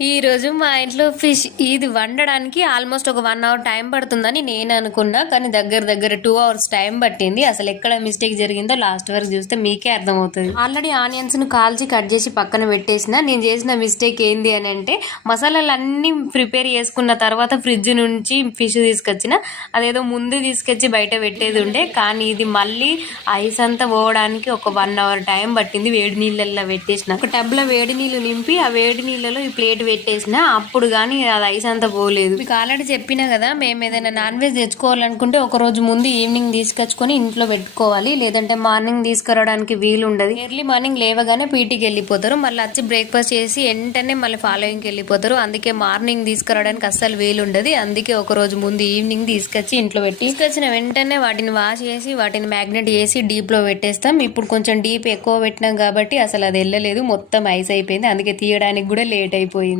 ఈ రోజు మా ఇంట్లో ఫిష్ ఇది వండడానికి ఆల్మోస్ట్ ఒక 1 అవర్ టైం పడుతుందని నేను అనుకున్నా, కానీ దగ్గర 2 అవర్స్ టైం పట్టింది. అసలు ఎక్కడ మిస్టేక్ జరిగిందో లాస్ట్ వరకు చూస్తే మీకే అర్థమవుతుంది. ఆల్రెడీ ఆనియన్స్ ను కాల్చి కట్ చేసి పక్కన పెట్టేసిన. నేను చేసిన మిస్టేక్ ఏంది అని అంటే, మసాలాలు అన్ని ప్రిపేర్ చేసుకున్న తర్వాత ఫ్రిడ్జ్ నుంచి ఫిష్ తీసుకొచ్చిన, అదేదో ముందు తీసుకొచ్చి బయట పెట్టేది ఉండే, కానీ ఇది మళ్ళీ ఐస్ అంతా పోవడానికి ఒక 1 అవర్ టైం పట్టింది. వేడి నీళ్ళల్లో పెట్టేసిన. ఒక టబ్ లో వేడి నీళ్ళు నింపి ఆ వేడి నీళ్ళలో ఈ ప్లేట్ పెట్టేసిన, అప్పుడు కానీ అది ఐస్ అంతా పోలేదు. మీకు ఆల్రెడీ చెప్పినా కదా, మేము ఏదైనా నాన్ వెజ్ తెచ్చుకోవాలనుకుంటే ఒక రోజు ముందు ఈవినింగ్ తీసుకొచ్చుకొని ఇంట్లో పెట్టుకోవాలి, లేదంటే మార్నింగ్ తీసుకురావడానికి వీలు ఉండదు. ఎర్లీ మార్నింగ్ లేవగానే పీటీకి వెళ్ళిపోతారు, మళ్ళీ వచ్చి బ్రేక్ఫాస్ట్ చేసి వెంటనే మళ్ళీ ఫాలోయింగ్కి వెళ్ళిపోతారు. అందుకే మార్నింగ్ తీసుకురావడానికి అస్సలు వీలు ఉండదు. అందుకే ఒక రోజు ముందు ఈవినింగ్ తీసుకొచ్చి ఇంట్లో పెట్టి, తీసుకొచ్చిన వెంటనే వాటిని వాష్ చేసి వాటిని మ్యాగ్నెట్ చేసి డీప్ లో పెట్టేస్తాం. ఇప్పుడు కొంచెం డీప్ ఎక్కువ పెట్టినాం కాబట్టి అసలు అది వెళ్ళలేదు, మొత్తం ఐస్ అయిపోయింది. అందుకే తీయడానికి కూడా లేట్ అయిపోయింది.